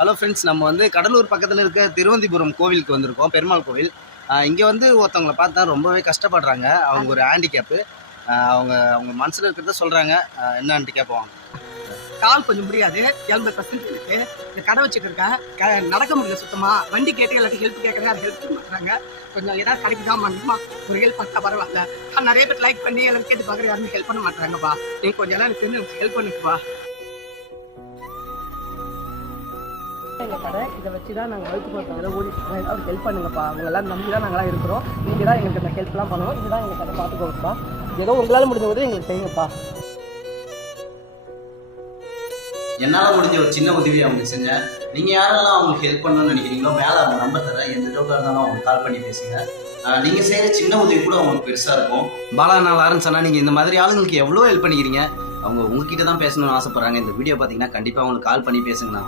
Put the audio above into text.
Hello friends, நம்ம வந்து கடலூர் பக்கத்தில் இருக்க திருவந்திபுரம் கோவிலுக்கு வந்திருக்கோம். பெருமாள் கோவில். இங்கே வந்து ஒருத்தவங்களை பார்த்தா ரொம்பவே கஷ்டப்படுறாங்க. அவங்க ஒரு ஹேண்டிகேப்பு. அவங்க அவங்க மனசில் இருக்கிறத சொல்கிறாங்க. என்னன்ட்டு கேட்போம். கால் கொஞ்சம் முடியாது, 80% இருக்கு. இந்த கடை வச்சுட்டு இருக்கேன். நடக்க முடியல சுத்தமா. வண்டி கேட்டு எல்லாத்தையும் ஹெல்ப் கேட்குறேன், அதை ஹெல்ப் பண்ண மாட்டாங்க. கொஞ்சம் ஏதாவது கடைக்கு தான் பண்ணணுமா, ஒரு ஹெல்ப் பண்ணா பரவாயில்ல. நிறைய பேர் லைக் பண்ணி எல்லாம் கேட்டு பார்க்குற யாருமே ஹெல்ப் பண்ண மாட்டாங்கப்பா. நீங்க கொஞ்சம் எல்லாம் எனக்கு ஹெல்ப் பண்ணுங்கப்பா. எங்கள் கடை இதை வச்சு தான் நாங்கள் வகுப்பு போகிறத ஓடிட்டு இருக்கோம். ஏதாவது ஹெல்ப் பண்ணுங்கப்பா. அவங்களெல்லாம் நம்பி தான் நாங்களாம் இருக்கிறோம். நீங்கள் தான் எங்களுக்கு இந்த ஹெல்ப்லாம் பண்ணணும். இதுதான் எங்கள் கடை, பார்த்துக்கோங்கப்பா. ஏதோ உங்களால் முடிஞ்ச போது எங்களுக்கு செய்யுங்கப்பா. என்னால் முடிஞ்ச ஒரு சின்ன உதவி அவங்களுக்கு செஞ்சேன். நீங்கள் யாரெல்லாம் அவங்களுக்கு ஹெல்ப் பண்ணணும்னு நினைக்கிறீங்களோ மேலே அவங்க நம்பர் தரேன். எந்த டவுட்டாக இருந்தாலும் அவங்க கால் பண்ணி பேசுங்க. நீங்கள் செய்கிற சின்ன உதவி கூட அவங்களுக்கு பெருசாக இருக்கும். பாலா, நான் லாரன்ஸ். நீங்கள் இந்த மாதிரி ஆளுங்களுக்கு எவ்வளோ ஹெல்ப் பண்ணிக்கிறீங்க. அவங்க உங்ககிட்ட தான் பேசணும்னு ஆசைப்பட்றாங்க. இந்த வீடியோ பார்த்தீங்கன்னா கண்டிப்பாக அவங்களுக்கு கால் பண்ணி பேசுங்கண்ணா.